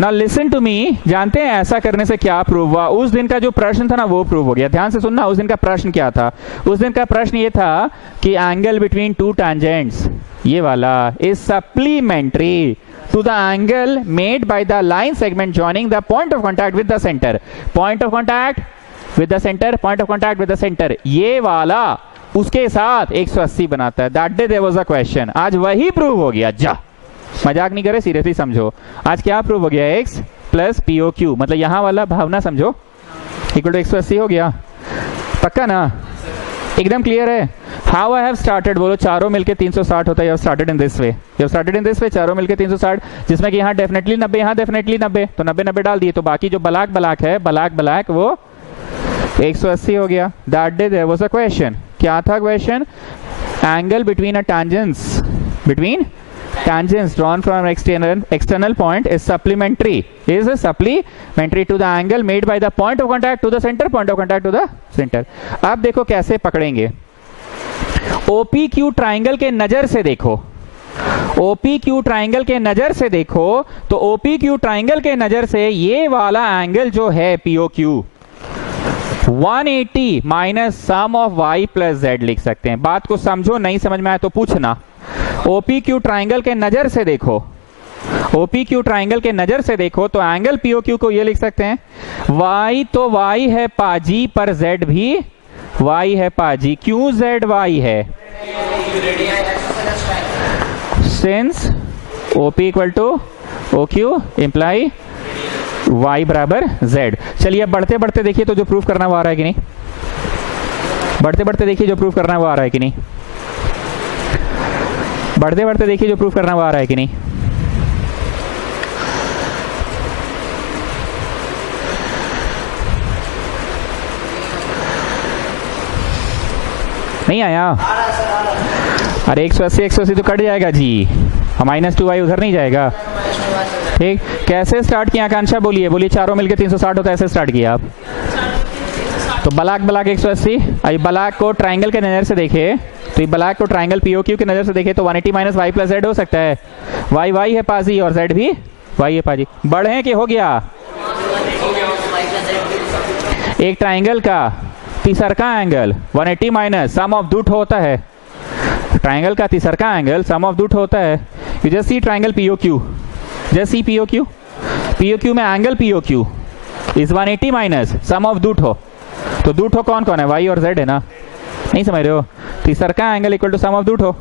ना लिसन टू मी, जानते हैं ऐसा करने से क्या प्रूव हुआ? उस दिन का जो प्रश्न था ना वो प्रूव हो गया। ध्यान से सुनना, उस दिन का प्रश्न क्या था? उस दिन का प्रश्न ये था कि एंगल बिटवीन टू टैंजेंट्स, ये वाला, is supplementary to the angle made by the line segment joining the point of contact with the centre. Point of contact with the centre, point of contact with the centre, ये वाला उसके साथ 180 बनाता है। That day there was a question. आज वही prove हो गया। जा, मजाक नहीं करे, सीरियसली समझो। आज क्या प्रूव हो गया? x प्लस POQ, मतलब यहाँ वाला भावना समझो, इक्वल टू 180 हो गया। पक्का ना? एकदम क्लियर है? हाउ आई हैव स्टार्टेड, बोलो। चारों मिलके 360 होता है। You have started in this way, you have started in this way, चारों मिलके 360, जिसमें कि यहाँ डेफिनेटली 90, यहाँ डेफिनेटली 90, तो 90 डाल दिए, तो बाकी जो ब्लैक है, ब्लैक वो 180 हो गया। That day there was a question. क्या था question? Angle between a tangents, between tangents drawn from external point is supplementary to the angle made by the point of contact to the center, अब देखो कैसे पकड़ेंगे। OPQ triangle के नजर से देखो, OPQ ट्राइंगल के नजर से देखो, तो OPQ ट्राइंगल के नजर से ये वाला एंगल जो है POQ 180 minus sum of y plus z लिख सकते हैं। बात को समझो, नहीं समझ में आया तो पूछना। OPQ ट्राइंगल के नजर से देखो, OPQ ट्राइंगल के नजर से देखो, तो एंगल POQ को ये लिख सकते हैं y, तो y है पाजी, पर z भी y है पाजी। क्यों z y है? Since OP equal to OQ imply y बराबर z। चलिए अब बढ़ते बढ़ते देखिए तो जो प्रूफ करना वो आ रहा है कि नहीं, बढ़ते बढ़ते देखिए जो प्रूफ करना वो आ रहा है कि नहीं, बढ़ते बढ़ते देखिए जो प्रूफ करना वो आ रहा है कि नहीं। नहीं आया? अरे 180 तो कट जाएगा जी, -2y उधर नहीं जाएगा। ठीक, कैसे स्टार्ट किया आकांक्षा? बोलिए। चारों मिलके 360 होता है, ऐसे स्टार्ट किया आप। तो ब्लैक 180, आई ब्लैक को ट्राइंगल के नजर से देखे, तो ये ब्लैक को ट्राइंगल POQ के नजर से देखे तो 180 माइनस y प्लस z हो सकता है। y है पाजी और z भी y है पाजी। बढ़े कि हो गया? एक ट्राइंगल का तीसरा एंगल 180 माइनस सम ऑफ दूट होता है। ट्राइंगल का तीसरा एंगल सम ऑफ दूट होता है। You just see triangle POQ, just see POQ में angle POQ is 180 minus sum of दूट हो, तो दूट हो कौन कौन है? y और z है ना? नहीं समझ रहे हो? तीसरा angle equal to sum of दूट हो।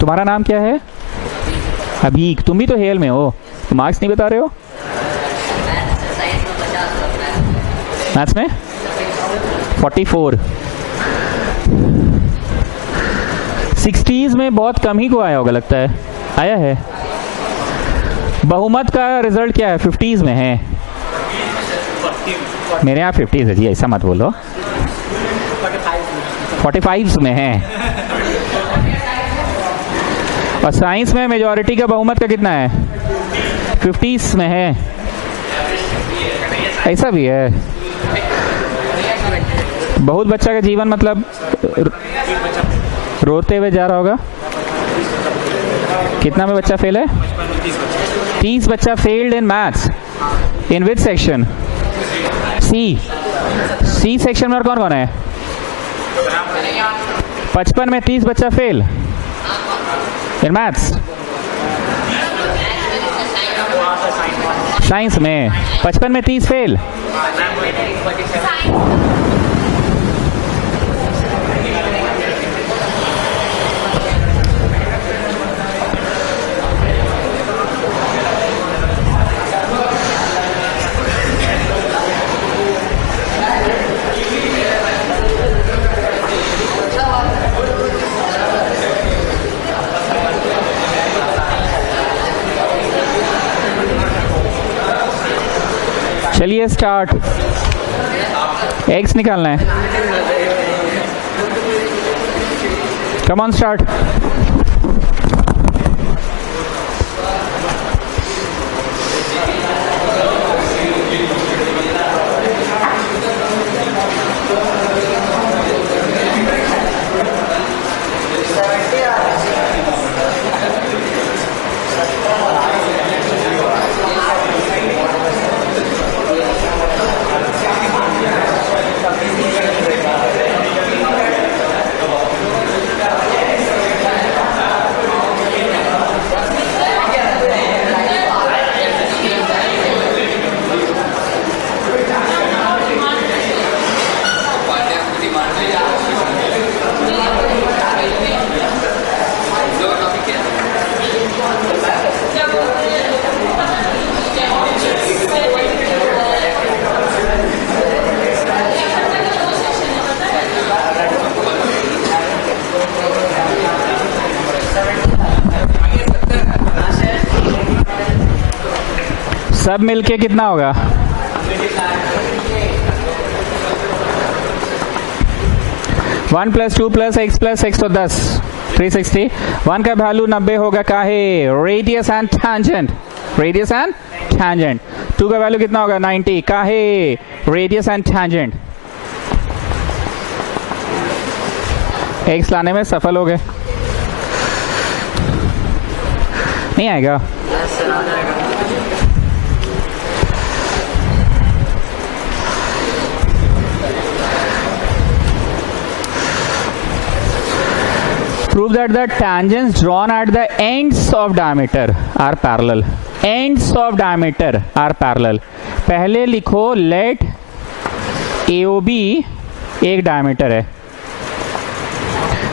तुम्हारा नाम क्या है? अभीक। तुम भी तो हेल में हो, तुम मार्क्स नहीं बता रहे हो? मैथ्स में 44। 60s में बहुत कम ही को आया होगा लगता है। आया है? बहुमत का रिजल्ट क्या है? 50s में है। मेरे यहाँ 50s है जी, ऐसा मत बोलो। 45s में है। और साइंस में मेजॉरिटी का बहुमत का कितना है? 50s में है। ऐसा भी है। बहुत बच्चा का जीवन मतलब रोते हुए जा रहा होगा। कितना में बच्चा फेल है? 30 बच्चा failed in maths. In which section? C section में और कौन कौन है? 55 में 30 बच्चा फेल इन मैथ्स। साइंस में 55 में 30 फेल। चलिए स्टार्ट। एक्स निकालना है। Come on start. सब मिलके कितना होगा? One plus two plus x तो 10, 360। 1 का वैल्यू 90 होगा। काहे? Radius and tangent. Radius and tangent. 2 का वैल्यू कितना होगा? 90। काहे? Radius and tangent. एक्स लाने में सफल हो गए। नहीं आएगा? Prove that the tangents drawn at the ends of diameter are parallel. Ends of diameter are parallel. पहले लिखो let AOB एक डायमीटर है।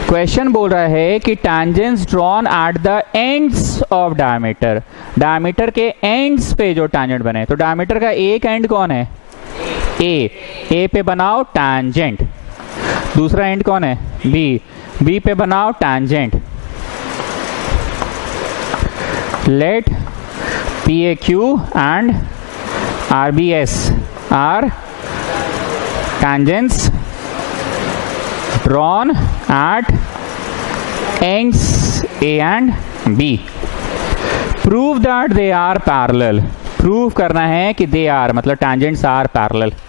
क्वेश्चन बोल रहा है कि tangents drawn at the ends of diameter, diameter के एंड्स पे जो tangent बने, तो डायमीटर का एक एंड कौन है? A पे बनाओ tangent। दूसरा एंड कौन है? B पे बनाओ tangent। Let PAQ and RBS are tangents drawn at ends A and B. Prove that they are parallel. Prove करना है कि they are मतलब tangents are parallel.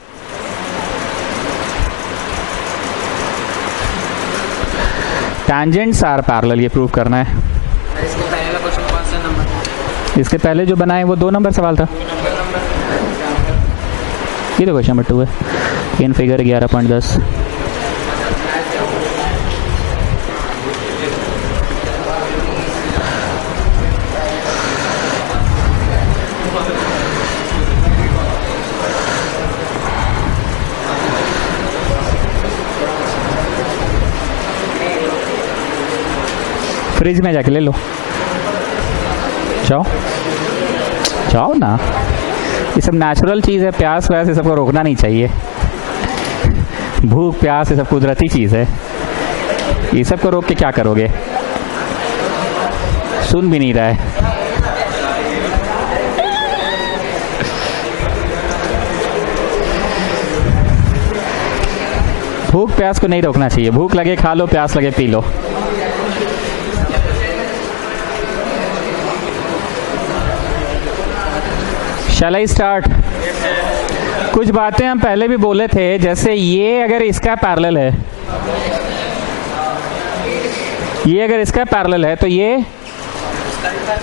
Tangents are parallel ये प्रूव करना है। इसके पहले क्वेश्चन कौन सा नंबर? इसके पहले जो बनाए वो 2 नंबर सवाल था। ये तो क्वेश्चन नंबर 2 है। In figure 11.10। फ्रिज में जाके ले लो। जाओ जाओ ना। ये सब नेचुरल चीज़ है। प्यास व्यास ये सबको रोकना नहीं चाहिए। भूख प्यास ये सब कुदरती चीज़ है। ये सबको रोक के क्या करोगे? सुन भी नहीं रहा है। भूख प्यास को नहीं रोकना चाहिए। भूख लगे खा लो, प्यास लगे P low. Shall I start? कुछ बातें हम पहले भी बोले थे, जैसे ये अगर इसका पैरेलल है, ये अगर इसका पैरेलल है तो ये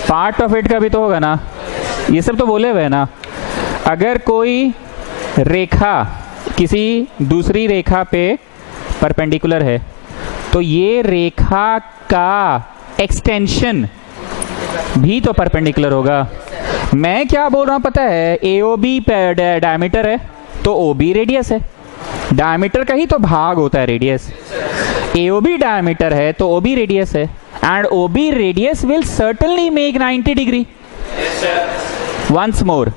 पार्ट ऑफ इट का भी तो होगा ना, ये सब तो बोले हुए हैं ना। अगर कोई रेखा किसी दूसरी रेखा पे परपेंडिकुलर है तो ये रेखा का एक्सटेंशन भी तो परपेंडिकुलर होगा। मैं क्या बोल रहा हूं पता है, AOB डायमीटर है तो OB रेडियस है, डायमीटर का ही तो भाग होता है रेडियस। AOB डायमीटर है तो OB रेडियस है, and OB radius will certainly make 90 degree. Once more,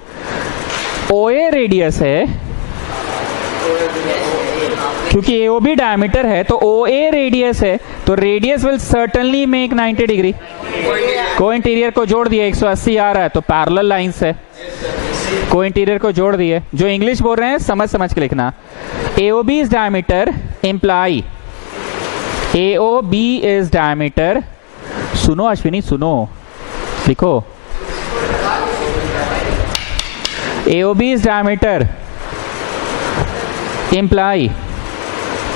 OA radius है, क्योंकि AOB डायमीटर है तो OA रेडियस है, तो radius will certainly make 90 degree. को इंटीरियर को जोड़ दिए 180 आ रहा है तो पैरेलल लाइंस है, को इंटीरियर को जोड़ दिए। जो इंग्लिश बोल रहे हैं समझ समझ के लिखना। AOB is diameter imply, AOB is diameter, सुनो अश्विनी सुनो, लिखो AOB is diameter imply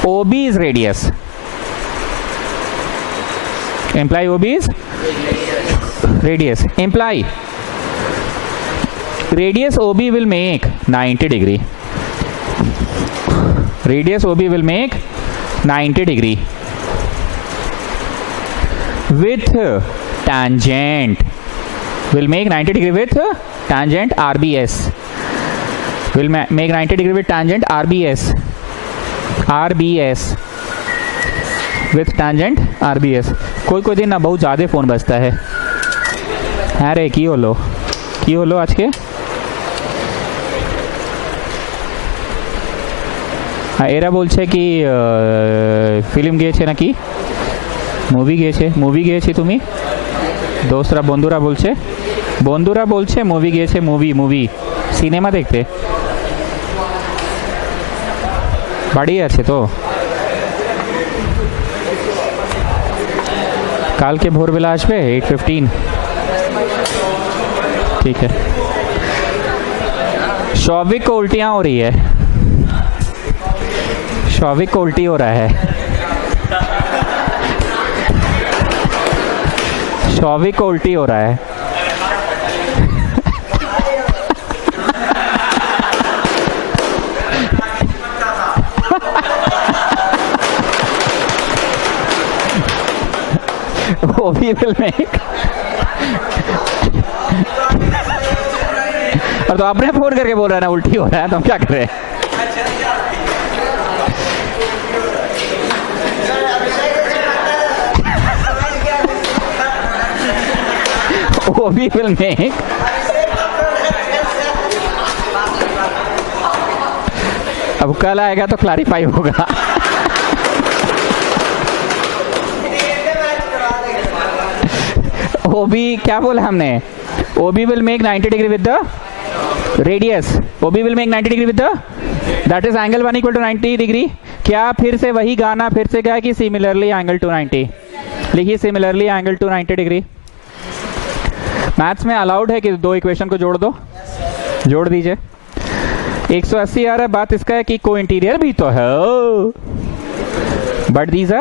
OB is radius, imply OB is radius, imply radius OB will make 90 degree, radius OB will make 90 degree with tangent, will make 90 degree with tangent RBS, will make 90 degree with tangent RBS with tangent RBS। कोई कोई दिन ना बहुत ज़्यादा phone बजता है। अरे की होलो आज के এরা বলছে কি ফিল্ম গিয়েছে নাকি, মুভি গিয়েছে তুমি, দোস্তরা বন্ধুরা বলছে মুভি গিয়েছে, মুভি সিনেমা দেখতে বাড়ি আছে তো। কালকে ভোরবেলা আসবে 8:15, ठीक है। शौविक को उल्टियाँ हो रही है, शौविक को उल्टी हो रहा है, शौविक को उल्टी हो रहा है। OB will make और तो आपने फोन करके बोल रहा है ना उल्टी हो रहा है, तो हम क्या कर रहे हैं। OB will make अब कल आएगा तो क्लैरिफाई होगा। OB क्या बोला हमने, OB will make 90 degree with the radius, OB will make 90 degree with the, that is angle 1 equal to 90 degree। क्या फिर से वही गाना फिर से क्या कि सिमिलरली एंगल टू 90, लिखिए similarly angle two 90 degree. Maths में अलाउड है कि दो इक्वेशन को जोड़ दो, जोड़ दीजिए। 180 आ रहा है, बात इसका है कि को इंटीरियर भी तो है, but these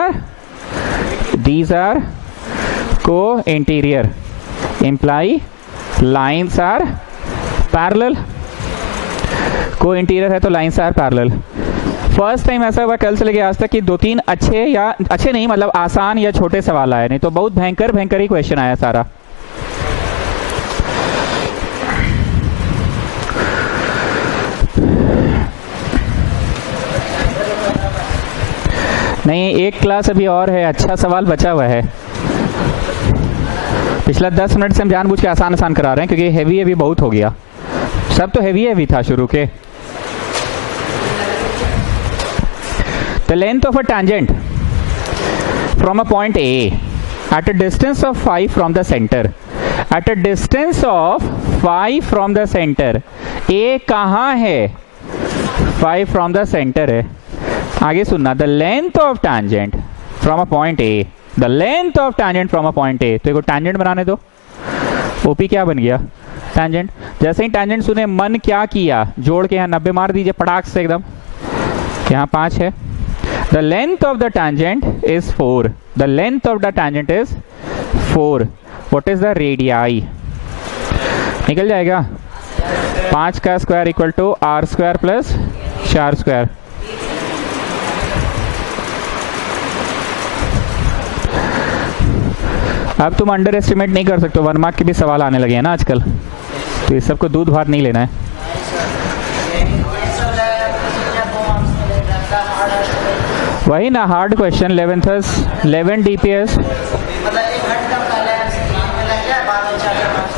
are co interior imply lines are parallel, co interior है तो lines are parallel. First time ऐसा हुआ कल से लेके आज तक कि 2-3 अच्छे या अच्छे नहीं मतलब आसान या छोटे सवाल आए, नहीं तो बहुत भयंकर ही क्वेश्चन आया सारा। नहीं एक क्लास अभी और है, अच्छा सवाल बचा हुआ है। पिछला 10 मिनट से हम जानबूझ के आसान करा रहे हैं क्योंकि हेवी बहुत हो गया, सब तो हेवी था शुरू के। The length of a tangent from a point A at a distance of 5 from the center, at a distance of 5 from the center, A कहाँ है, 5 from the center है। आगे सुनना, the length of tangent from a point A, the length of tangent from a point A। तो एक tangent बनाने दो, OP क्या बन गया टैंजेंट। जैसे ही टैंजेंट सुने मन क्या किया, जोड़ के यहाँ 90 मार दीजिए पटाख से एकदम, यहाँ 5 है। The length of the tangent is 4, the length of the tangent is 4, what is the radii? निकल जाएगा 5 का square equal to R square plus 4 square. अब तुम अंडर एस्टिमेट नहीं कर सकते, 1 मार्क के भी सवाल आने लगे हैं ना आजकल, तो इस सबको दूध भात नहीं लेना है। वही ना हार्ड क्वेश्चन, 11 DPS,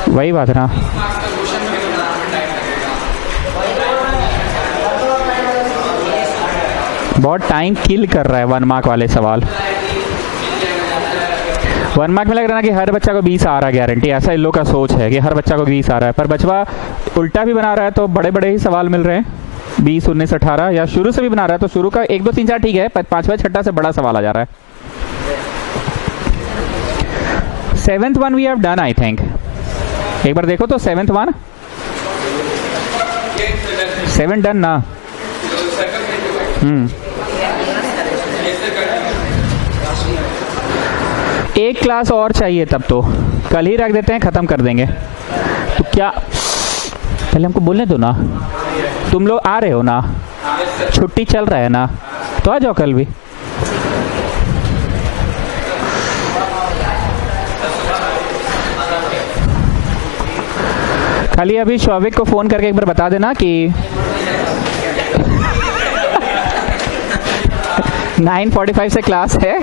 वही बात ना। बहुत टाइम किल कर रहा है 1 मार्क वाले सवाल। 1 मार्क में लग रहा है कि हर बच्चा को 20 आ रहा है गारंटी, ऐसा इन लोग का सोच है कि हर बच्चा को 20 आ रहा है, पर बचवा उल्टा भी बना रहा है तो बड़े बड़े ही सवाल मिल रहे हैं, 20, 19, 18, या शुरू से भी बना रहा है तो शुरू का 1, 2, 3, 4 ठीक है, पर 5वां 6वां से बड़ा सवाल आ जा रहा है। 7th one we have done I think, एक बार देखो तो 7th वन 7 डन ना। एक क्लास और चाहिए, तब तो कल ही रख देते हैं, खत्म कर देंगे। तो क्या पहले हमको बोलने दो ना, तुम लोग आ रहे हो ना, छुट्टी चल रहा है ना, तो आ जाओ कल भी। खाली अभी शौविक को फोन करके एक बार बता देना कि 9:45 से क्लास है।